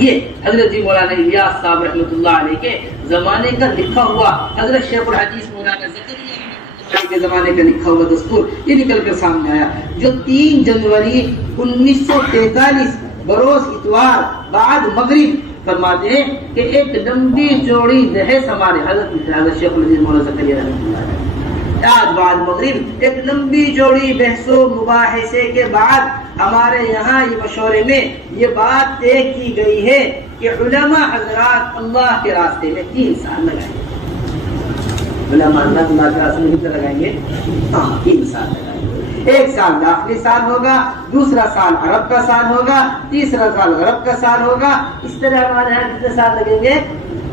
یہ حضرت جی مولانا الیاس صاحب رحمۃ اللہ علیہ کے زمانے کا لکھا ہوا، حضرت شیخ الحدیث مولانا زکریا کے زمانے کا لکھا ہوا دستور یہ نکل کر سامنے آیا، جو 3 جنوری 1943 بروز اتوار بعد مغرب فرماتے ہیں کہ ایک لمبی چوڑی بحث ہمارے حضرت شیخ الحدیث مولانا زکریا رحمۃ اللہ علیہ آج بعد مغرب ایک لمبی چوڑی بحث و مباحثے کے بعد ہمارے یہاں یہ مشورے میں یہ بات طے کی گئی ہے کہ علماء حضرات اللہ کے راستے میں 3 سال لگائیں گے۔ علماء اللہ کے راستے میں کتنا لگائیں گے؟ 3 سال لگائیں گے۔ 1 سال داخلی سال ہوگا، دوسرا سال عرب کا سال ہوگا، تیسرا سال غرب کا سال ہوگا۔ اس طرح ہمارے یہاں کتنے سال لگیں گے؟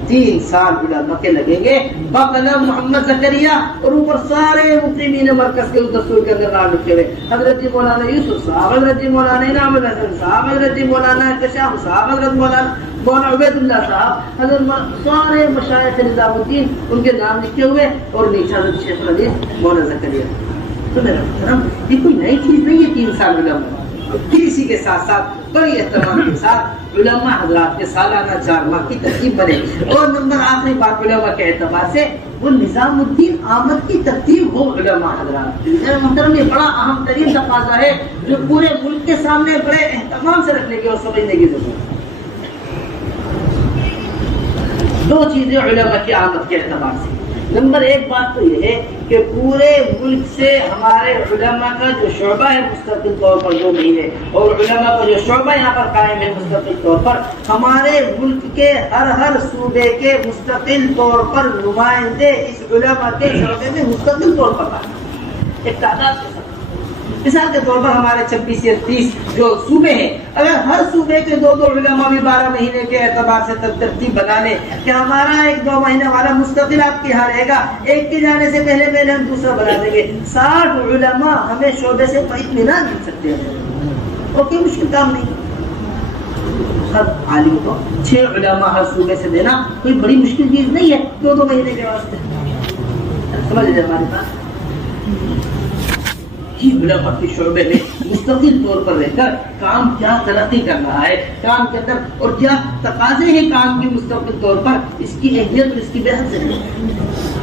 3 سال علماء کے لگیں گے بقلم محمد زکریا، اور اوپر سارے مقیمین مرکز کے دستور کے اندر نام لکھے ہوئے، حضرت جی مولانا یوسف صاحب، حضرت جی مولانا انعام الحسن صاحب، حضرت جی مولانا کشام صاحب، حضرت مولانا عبید اللہ صاحب، حضرت سارے مشائخ نظام الدین ان کے نام لکھے ہوئے، اور نیچے حضرت شیخ الحدیث مولانا زکریا۔ تو میرا محترم یہ کوئی نئی چیز نہیں ہے 3 سال علماء۔ پھر اسی کے ساتھ ساتھ بڑی اہتمام کے ساتھ علماء حضرات کے سالانہ 4 ماہ کی ترتیب بنے، اور نمبر آخری بات علماء کے اعتبار سے وہ نظام الدین آمد کی ترتیب ہو علماء حضرات۔ محترم یہ بڑا اہم ترین تقاضا ہے جو پورے ملک کے سامنے بڑے اہتمام سے رکھنے کی اور سمجھنے کی ضرورت ہے۔ 2 چیزیں علماء کی آمد کے اعتبار سے۔ نمبر 1 بات تو یہ ہے کہ پورے ملک سے ہمارے علماء کا جو شعبہ ہے مستقل طور پر 2 مہینے، اور علماء کا جو شعبہ یہاں پر قائم ہے مستقل طور پر، ہمارے ملک کے ہر صوبے کے مستقل طور پر نمائندے اس علماء کے شعبے میں مستقل طور پر قائم، ایک تعداد کے ساتھ۔ مثال کے طور پر ہمارے 26 یا 30 جو صوبے ہیں، اگر ہر صوبے کے 2 علماء بھی 12 مہینے کے اعتبار سے ترتیب بنا لیں کہ ہمارا ایک 2 مہینے والا مستقل آپ کے یہاں رہے گا، ایک کے جانے سے پہلے ہم دوسرا بنا دیں گے، 60 علماء ہمیں شعبے سے اطمینان مل سکتے ہیں، اور کوئی مشکل کام نہیں۔ ہر عالم کو 6 علماء ہر صوبے سے دینا کوئی بڑی مشکل چیز نہیں ہے 2 مہینے کے واسطے۔ سمجھ لیجیے ہمارے پاس علماء کے شعبے میں مستقل طور پر رہ کر کام کیا ترقی کر رہا ہے، کام کے اندر اور کیا تقاضے ہیں کام کی مستقل طور پر، اس کی اہمیت اور اس کی بحث ہے۔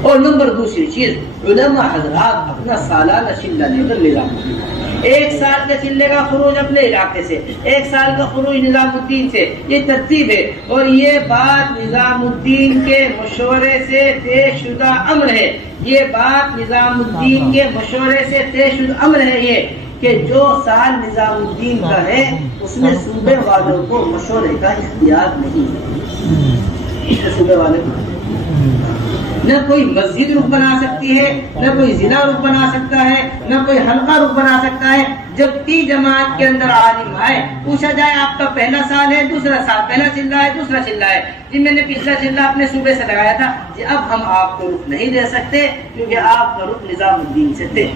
اور نمبر 2 چیز، علماء حضرات اپنا سالانہ چلہ لے کر نظام 1 سال کا چلے کا خروج اپنے علاقے سے، 1 سال کا خروج نظام الدین سے، یہ ترتیب ہے، اور یہ بات نظام الدین کے مشورے سے طے شدہ امر ہے، یہ بات نظام الدین کے مشورے سے طے شدہ امر ہے یہ کہ جو سال نظام الدین کا ہے اس میں صوبے والوں کو مشورے کا اختیار نہیں ہے۔ صوبے والے نہ کوئی مسجد رخ بنا سکتی ہے، نہ کوئی ضلع رخ بنا سکتا ہے، نہ کوئی حلقہ رخ بنا سکتا ہے۔ جب کی جماعت کے اندر عالم آئے، پوچھا جائے آپ کا پہلا سال ہے، دوسرا سال، پہلا چلہ ہے، دوسرا چلہ ہے، جی میں نے پچھلا چلہ اپنے صوبے سے لگایا تھا، جی اب ہم آپ کو رخ نہیں دے سکتے کیونکہ آپ کا رخ نظام الدین سے تھے۔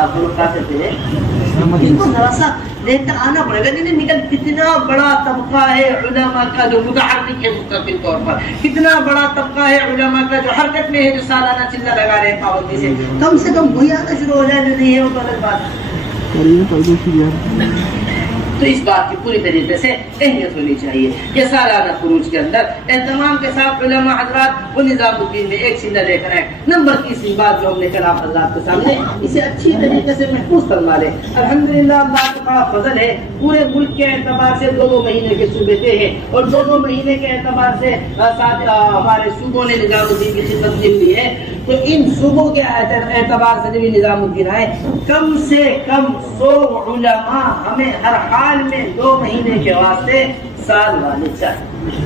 آپ لوگ کہتے تھے ان کو ذرا سا دیکھ کر آنا پڑے گا. نہیں نکل کتنا بڑا طبقہ ہے علماء کا جو متحرک ہے مستقل طور پر, کتنا بڑا طبقہ ہے علماء کا جو حرکت میں ہے, جو سالانہ چلہ لگا رہے ہیں پابندی سے. کم سے کم وہی آنا شروع ہو جائے, جو نہیں ہے وہ تو الگ بات ہے. تو اس بات کی پوری طریقے سے اہمیت ہونی چاہیے کہ سالانہ خروج کے اندر اہتمام کے ساتھ علماء حضرات وہ نظام الدین میں ایک چلہ لے کر آئے. نمبر 3 بات جو ہم نے کل آپ حضرات کے سامنے اسے اچھی طریقے سے محفوظ فرما لیں. الحمدللہ اللہ کا بڑا فضل ہے, پورے ملک کے اعتبار سے 2 مہینے کے صوبے تھے ہیں, اور 2 مہینے کے اعتبار سے ہمارے صوبوں نے نظام الدین کی خدمت دی ہے. تو ان صوبوں کے اعتبار سے بھی نظام الدین آئے, کم سے کم 100 علماء ہمیں ہر حال میں 2 مہینے کے واسطے سال والے چاہیے.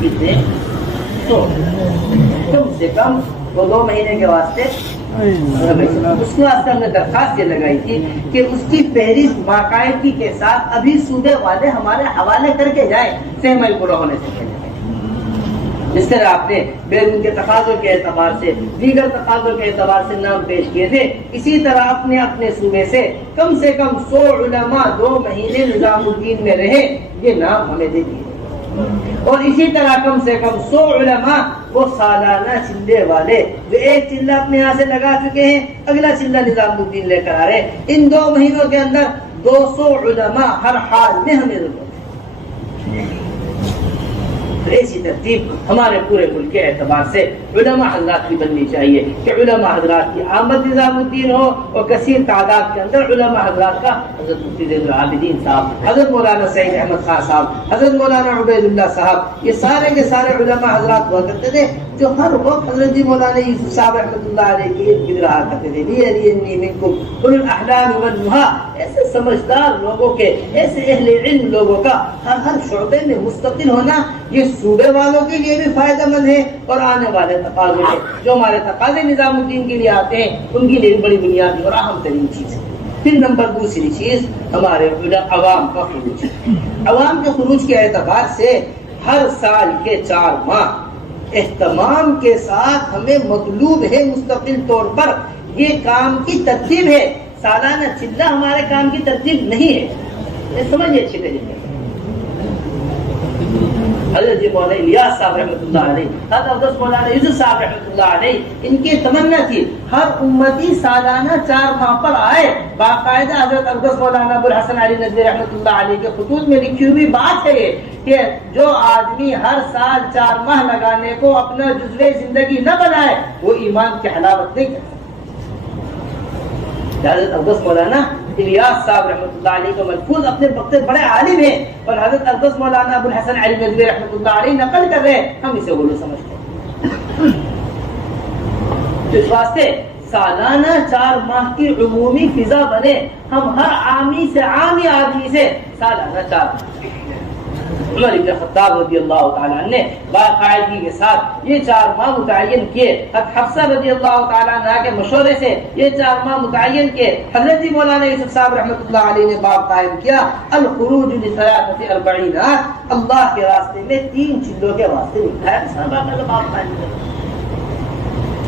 کتنے؟ 100 کم سے کم وہ 2 مہینے کے واسطے. اس کے واسطے ہم نے درخواست یہ لگائی تھی کہ اس کی فہرست باقاعدگی کے ساتھ ابھی صوبے والے ہمارے حوالے کر کے جائیں سہ پورا ہونے سے پہلے. اس طرح آپ نے بیرون کے تقاضوں کے اعتبار سے, دیگر تقاضوں کے اعتبار سے نام پیش کیے تھے, اسی طرح اپنے صوبے سے کم 100 علماء 2 مہینے نظام الدین میں رہے, یہ نام ہمیں دے دیے. اور اسی طرح کم سے کم 100 علماء وہ سالانہ چلے والے جو ایک چلہ اپنے یہاں سے لگا چکے ہیں, اگلا چلہ نظام الدین لے کر آ رہے. ان 2 مہینوں کے اندر 200 علماء ہر حال میں ہمیں ضرورت ہے. ایسی ترتیب ہمارے پورے ملک کے اعتبار سے علماء حضرات کی بننی چاہیے کہ علماء حضرات کی آمد نظام الدین ہو, اور کثیر تعداد کے اندر علماء حضرات کا حضرت مفتی زین العابدین صاحب, حضرت مولانا سعید احمد خان صاحب, حضرت مولانا عبید اللہ صاحب, یہ سارے کے سارے علماء حضرات ہوا کرتے تھے جو ہر وقت حضرت جی مولانا یوسف صاحب رحمۃ اللہ علیہ کی ارد گرد رہا کرتے تھے. لیعنی منکم اولو الاحلام والنہی, ایسے سمجھدار لوگوں کے, ایسے اہل علم لوگوں کا ہر شعبے میں مستقل ہونا یہ صوبے والوں کے لیے بھی فائدہ مند ہے, اور آنے والے تقاضے میں جو ہمارے تقاضے نظام الدین کے لیے آتے ہیں ان کے لیے بڑی بنیادی اور اہم ترین چیز ہے. پھر نمبر 2 چیز ہمارے عوام کا خروج. عوام کے خروج کے اعتبار سے ہر سال کے 4 ماہ اہتمام کے ساتھ ہمیں مطلوب ہے مستقل طور پر یہ کام کی ترتیب ہے. سالانہ چلہ ہمارے کام کی ترتیب نہیں ہے, سمجھیے اچھی طریقے سے. حضرت جی مولانا الیاس صاحب رحمۃ اللہ علیہ, حضرت مولانا یوسف صاحب رحمۃ اللہ علیہ, ان کی تمنا تھی ہر امتی سالانہ 4 ماہ پر آئے. باقاعدہ حضرت عبدالقادر مولانا ابو الحسن علی ندوی رحمۃ اللہ علیہ کے خطوط میں لکھی ہوئی بات ہے کہ جو آدمی ہر سال 4 ماہ لگانے کو اپنا جزوِ زندگی نہ بنائے وہ ایمان کی حلاوت نہیں کرتا. حضرت عبدالقادر مولانا الیاس صاحب رحمۃ اللہ علیہ کا ملفوظ اپنے وقت بڑے عالم ہیں, اور حضرت عبدالقادر مولانا ابو الحسن علی ندوی رحمۃ اللہ علیہ نقل کر رہے ہیں, ہم اسے غلو سمجھتے ہیں. تو اس واسطے سالانہ 4 ماہ کی عمومی فضا بنے, ہم ہر عامی سے عامی آدمی سے سالانہ 4 ماہ. عمر ابن خطاب رضی اللہ تعالیٰ عنہ نے باقاعدگی کے ساتھ یہ 4 ماہ متعین کیے. حفصہ رضی اللہ تعالیٰ عنہ کے مشورے سے یہ 4 ماہ متعین کیے. حضرت مولانا یوسف صاحب رحمۃ اللہ علیہ نے باب قائم کیا, الخروج لثلاثة 40, اللہ کے راستے میں 3 چلوں کے واسطے نکلا. باب قائم کیا,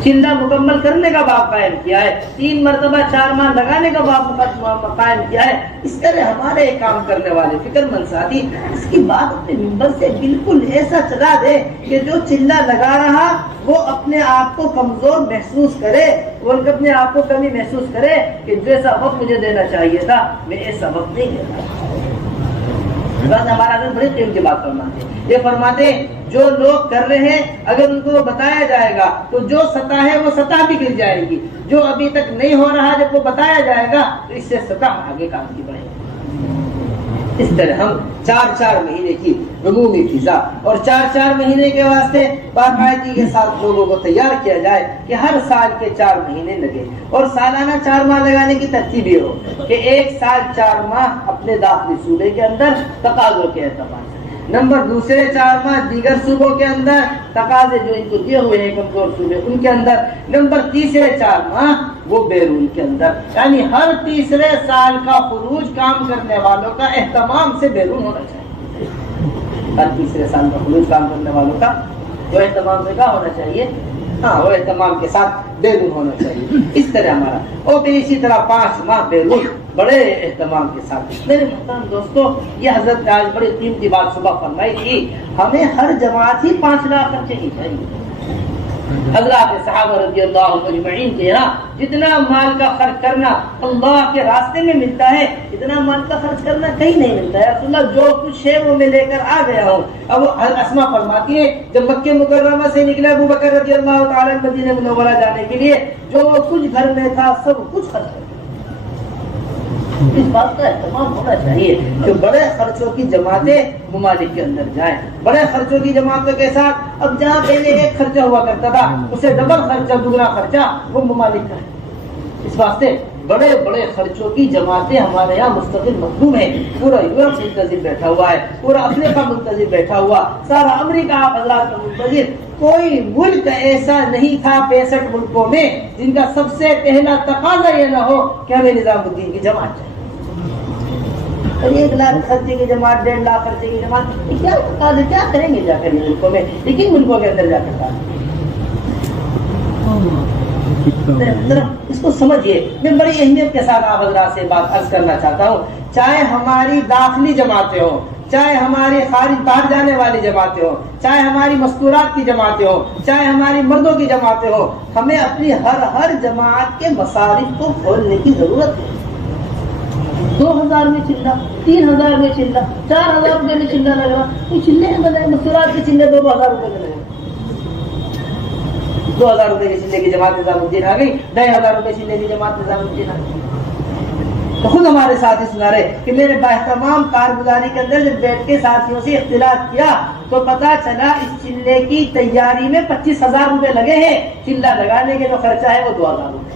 چلہ مکمل کرنے کا باب قائم کیا ہے, 3 مرتبہ 4 ماہ لگانے کا باب قائم کیا ہے. اس طرح ہمارے کام کرنے والے فکر مند ساتھی اس کی بات اپنے منبر سے بالکل ایسا چلا دے کہ جو چلہ لگا رہا وہ اپنے آپ کو کمزور محسوس کرے, وہ اپنے آپ کو کمی محسوس کرے کہ جیسا وقت مجھے دینا چاہیے تھا میں ایسا وقت نہیں دیتا. ہمارا حضرت بڑی قیمتی بات فرماتے ہیں, یہ فرماتے ہیں جو لوگ کر رہے ہیں اگر ان کو بتایا جائے گا تو جو سطح ہے وہ سطح بھی گر جائے گی, جو ابھی تک نہیں ہو رہا جب وہ بتایا جائے گا تو اس سے سطح آگے کام کی بڑھے گی. اس طرح ہم 4 مہینے کی عمومی فضا اور 4 مہینے کے واسطے باقاعدگی کے ساتھ لوگوں کو تیار کیا جائے کہ ہر سال کے 4 مہینے لگے, اور سالانہ 4 ماہ لگانے کی ترتیب یہ ہو کہ ایک سال 4 ماہ اپنے داخلی صوبے کے اندر تقاضوں کے اعتبار سے, نمبر دوسرے 4 ماہ دیگر صوبوں کے اندر تقاضے جو ان کو دیے ہوئے ہیں کمزور صوبے ان کے اندر, نمبر تیسرے 4 ماہ وہ بیرون کے اندر. یعنی ہر تیسرے سال کا خروج کام کرنے والوں کا اہتمام سے بیرون ہونا چاہیے. ہر تیسرے سال کا خروج کام کرنے والوں کا جو اہتمام سے کیا ہونا چاہیے, ہاں وہ اہتمام کے ساتھ بیرون ہونا چاہیے، اس طرح ہمارا، اور پھر اسی طرح 5 ماہ بیرون بڑے اہتمام کے ساتھ۔ میرے محترم دوستو، یہ حضرت نے آج بڑی قیمتی بات صبح فرمائی تھی، ہمیں ہر جماعت ہی 5 لاکھ خرچے کی چاہیے۔ حضرات صحابہ رضی اللہ عنہم اجمعین کے یہاں جتنا مال کا خرچ کرنا اللہ کے راستے میں ملتا ہے، اتنا مال کا خرچ کرنا کہیں نہیں ملتا ہے۔ رسول اللہ جو کچھ ہے وہ میں لے کر آ گیا ہوں۔ اب اسما فرماتی ہے جب مکہ مکرمہ سے نکلے ابو بکر رضی اللہ تعالی مدینہ منورہ جانے کے لیے، جو کچھ گھر میں تھا سب کچھ خرچ کر، اس بات کا اہتمام ہونا چاہیے کہ بڑے خرچوں کی جماعتیں ممالک کے اندر جائیں، بڑے خرچوں کی جماعتوں کے ساتھ۔ اب جہاں پہلے ایک خرچہ ہوا کرتا تھا اسے ڈبل خرچہ، دوگنا خرچہ وہ ممالک کا ہے۔ اس واسطے بڑے بڑے خرچوں کی جماعتیں ہمارے یہاں مستقل مطلوب ہیں۔ پورا یورپ منتظر بیٹھا ہوا ہے، پورا افریقہ منتظر بیٹھا ہوا، سارا امریکہ آپ حضرات کا منتظر۔ کوئی ملک ایسا نہیں تھا 65 ملکوں میں جن کا سب سے پہلا تقاضا یہ نہ ہو کہ ہمیں نظام الدین کی جماعت چاہیے۔ 1 لاکھ خرچے کی جماعت، 1.5 لاکھ خرچے کی جماعت، کیا کریں گے جا کر یہ ملکوں میں، لیکن ملکوں کے اندر جا کر اس کو سمجھیے۔ میں بڑی اہمیت کے ساتھ آپ حضرات سے بات عرض کرنا چاہتا ہوں، چاہے ہماری داخلی جماعتیں ہوں، چاہے ہماری خارج باہر جانے والی جماعتیں ہوں، چاہے ہماری مستورات کی جماعتیں ہوں، چاہے ہماری مردوں کی جماعتیں ہوں، ہمیں اپنی ہر جماعت کے مصارف کو کھولنے کی ضرورت ہے۔ 2000 میں چلہ، 3000 میں چلہ، 4000 روپے میں چلہ لگ رہا، کوئی چلے بنے مستورات کے چلے 2000 روپے میں لگے، 2000 روپے کے چلے کی جماعت نظام الدین آ گئی، 2500 روپے چلے کی جماعت نظام الدین آ گئی۔ تو خود ہمارے ساتھی سنا رہے کہ میرے باہتمام کارگزاری کے اندر جب بیٹھ کے ساتھیوں سے اختلاف کیا تو پتا چلا اس چلے کی تیاری میں 25,000 روپے لگے ہیں، چلہ لگانے کے جو خرچہ ہے وہ 2000 روپے،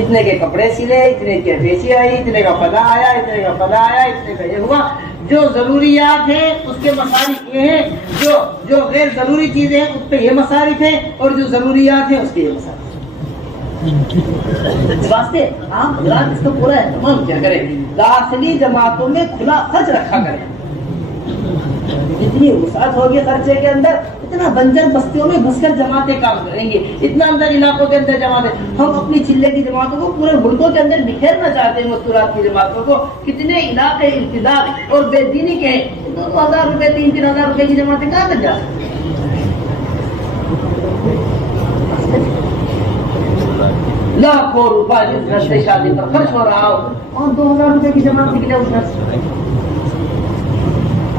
اتنے کے کپڑے سلے، اتنے کے بیچی آئی، اتنے کا فلا آیا، اتنے کا فلا آیا، اتنے کا یہ ہوا۔ جو ضروریات ہیں اس کے مصارف یہ ہیں، جو غیر ضروری چیزیں ہیں اس پہ یہ مصارف ہیں، اور جو ضروریات ہیں اس کے یہ مصارف۔ اس واسطے آپ حضرات اس کا پورا اہتمام کیا کریں، داخلی جماعتوں میں کھلا خرچ رکھا کریں۔ جتنی وسعت ہوگی خرچے کے اندر اتنا بنجر بستیوں میں گھس کر جماعتیں کام کریں گے، اتنا اندر علاقوں کے اندر جماعتیں۔ ہم اپنی چلے کی جماعتوں کو پورے ملکوں کے اندر بکھیرنا چاہتے ہیں، مستورات کی جماعتوں کو۔ کتنے علاقے ارتداد اور بے دینی کے 2,000 روپے 3,000 روپے کی جماعتیں کہاں تک جا سکتی ہیں؟ لاکھوں روپے جس گھر سے شادی پر خرچ ہو رہا ہو اور 2000 روپے کی جماعت نکلے اس گھر سے۔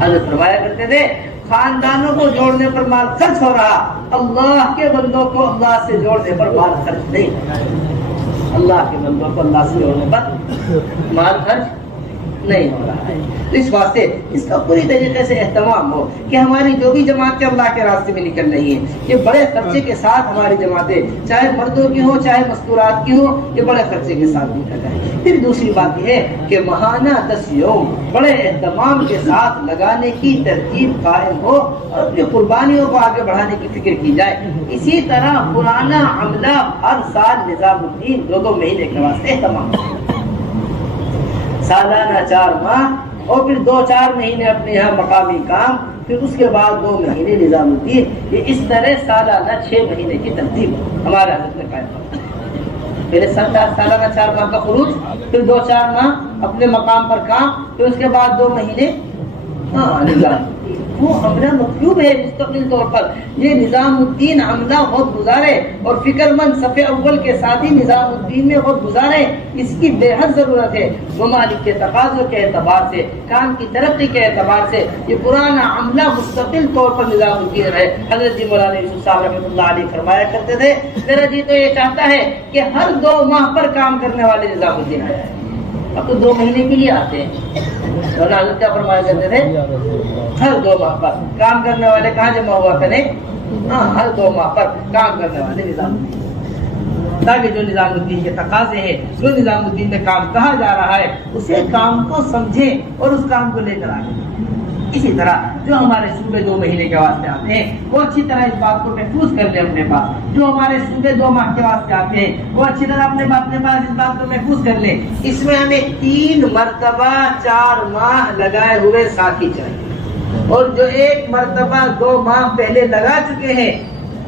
حضرت فرمایا کرتے تھے خاندانوں کو جوڑنے پر مال خرچ ہو رہا، اللہ کے بندوں کو اللہ سے جوڑنے پر مال خرچ نہیں ہو رہا۔ اللہ کے بندوں کو اللہ سے جوڑنے پر مال خرچ نہیں ہو رہا ہے۔ اس واسطے اس کا پوری طریقے سے اہتمام ہو کہ ہماری جو بھی جماعتیں اللہ کے راستے میں نکل رہی ہیں یہ بڑے خرچے کے ساتھ ہماری جماعتیں، چاہے مردوں کی ہوں چاہے مستورات کی ہوں، یہ بڑے خرچے کے ساتھ نکل رہے ہیں۔ پھر دوسری بات یہ ہے کہ ماہانہ 10 یوم بڑے اہتمام کے ساتھ لگانے کی ترتیب قائم ہو اور اپنی قربانیوں کو آگے بڑھانے کی فکر کی جائے۔ اسی طرح پرانا عملہ ہر سال نظام الدین 2 مہینے کے واسطے اہتمام ہو، سالانہ 4 ماہ اور پھر 2-4 مہینے اپنے یہاں مقامی کام، پھر اس کے بعد 2 مہینے نظام الدین۔ یہ اس طرح سالانہ 6 مہینے کی ترتیب ہمارے حضرت نے قائم کی۔ پہلے سالانہ 4 ماہ کا خروج، پھر 2-4 ماہ اپنے مقام پر کام، پھر اس کے بعد 2 مہینے نظام۔ وہ عملہ مطلوب ہے مستقل طور پر۔ یہ نظام الدین عملہ خود گزارے اور فکر مند صفحے اول کے ساتھ ہی نظام الدین میں خود گزارے، اس کی بے حد ضرورت ہے۔ ممالک کے تقاضوں کے اعتبار سے، کام کی ترقی کے اعتبار سے یہ پرانا عملہ مستقل طور پر نظام الدین ہے۔ حضرت جی مولانا یوسف صاحب رحمۃ اللہ علیہ فرمایا کرتے تھے میرا جی تو یہ چاہتا ہے کہ ہر 2 ماہ پر کام کرنے والے نظام الدین آیا ہے۔ اب تو 2 مہینے کے لیے آتے ہیں، حضرت کیا فرمایا کرتے تھے ہر 2 ماہ پر کام کرنے والے کہاں جمع ہوا کریں؟ ہر 2 ماہ پر کام کرنے والے نظام الدین، تاکہ جو نظام الدین کے تقاضے ہیں، جو نظام الدین میں کام کہا جا رہا ہے اسے کام کو سمجھیں اور اس کام کو لے کر آگے۔ اسی طرح جو ہمارے صوبے 2 مہینے کے واسطے آتے ہیں وہ اچھی طرح اس بات کو محفوظ کر لیں اپنے پاس۔ جو ہمارے صوبے 2 ماہ کے واسطے آتے ہیں وہ اچھی طرح اپنے پاس اس بات کو محفوظ کر لیں، اس میں ہمیں 3 مرتبہ 4 ماہ لگائے ہوئے ساتھی چاہیے، اور جو 1 مرتبہ 2 ماہ پہلے لگا چکے ہیں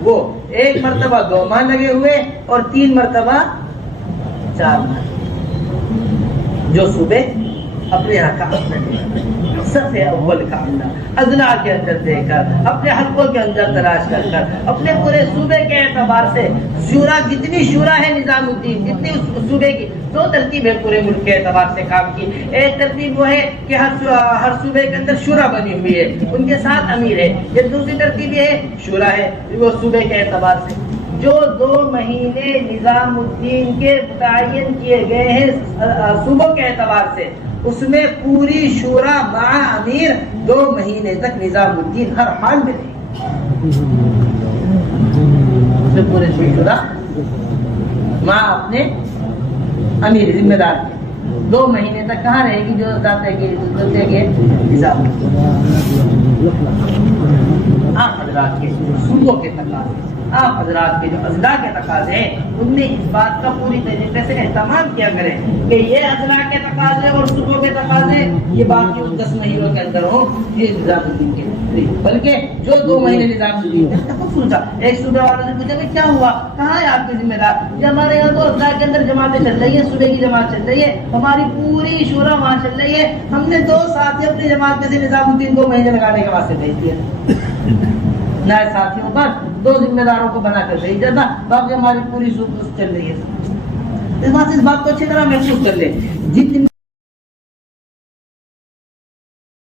وہ 1 مرتبہ 2 ماہ لگے ہوئے اور 3 مرتبہ 4 ماہ، جو صبح اپنے یہاں کا صف اول کا اندر اضلاع کے اندر دے کر، اپنے حلقوں کے اندر تلاش کر کر، اپنے پورے صوبے کے اعتبار سے شورا، جتنی شورا ہے نظام الدین، جتنی اس صوبے کی 2 ترتیب ہے پورے ملک کے اعتبار سے کام کی۔ ایک ترتیب وہ ہے کہ ہر صوبے کے اندر شورا بنی ہوئی ہے، ان کے ساتھ امیر ہے۔ یہ دوسری ترتیب یہ ہے شورا ہے، وہ صوبے کے اعتبار سے جو 2 مہینے نظام الدین کے متعین کیے گئے ہیں صوبوں کے اعتبار سے، اس میں پوری شورا مع امیر 2 مہینے تک نظام الدین ہر حال میں رہے، اس میں پورے شورا مع اپنے امیر ذمہ دار کے 2 مہینے تک کہاں رہے گی؟ جو ذات ہے کہ نظام آپ حضرات کے صوبوں کے تقاضے، آپ حضرات کے جو اضلاع کے تقاضے ہیں، ان میں اس بات کا پوری طریقے سے اہتمام کیا کریں کہ یہ اضلاع کے تقاضے اور صوبوں کے تقاضے یہ باقی 10 مہینوں کے اندر ہوں، یہ نظام الدین کے، بلکہ جو 2 مہینے نظام الدین نے سوچا۔ ایک صوبے والوں نے پوچھا کہ کیا ہوا، کہاں ہے آپ کے ذمہ دار؟ کہ ہمارے یہاں تو اضلاع کے اندر جماعتیں چل رہی ہیں، صوبے کی جماعت چل رہی ہے، ہماری پوری شورا وہاں چل رہی ہے، ہم نے 2 ساتھی اپنی جماعت میں سے نظام الدین 2 مہینے لگانے کے واسطے بھیج دیا، نئے ساتھیوں پر 2 ذمہ داروں کو بنا کر بھیج دیتا، باقی ہماری پوری صوبہ چل رہی ہے۔ اس بات کو اچھی طرح محسوس کر لیں، جتنی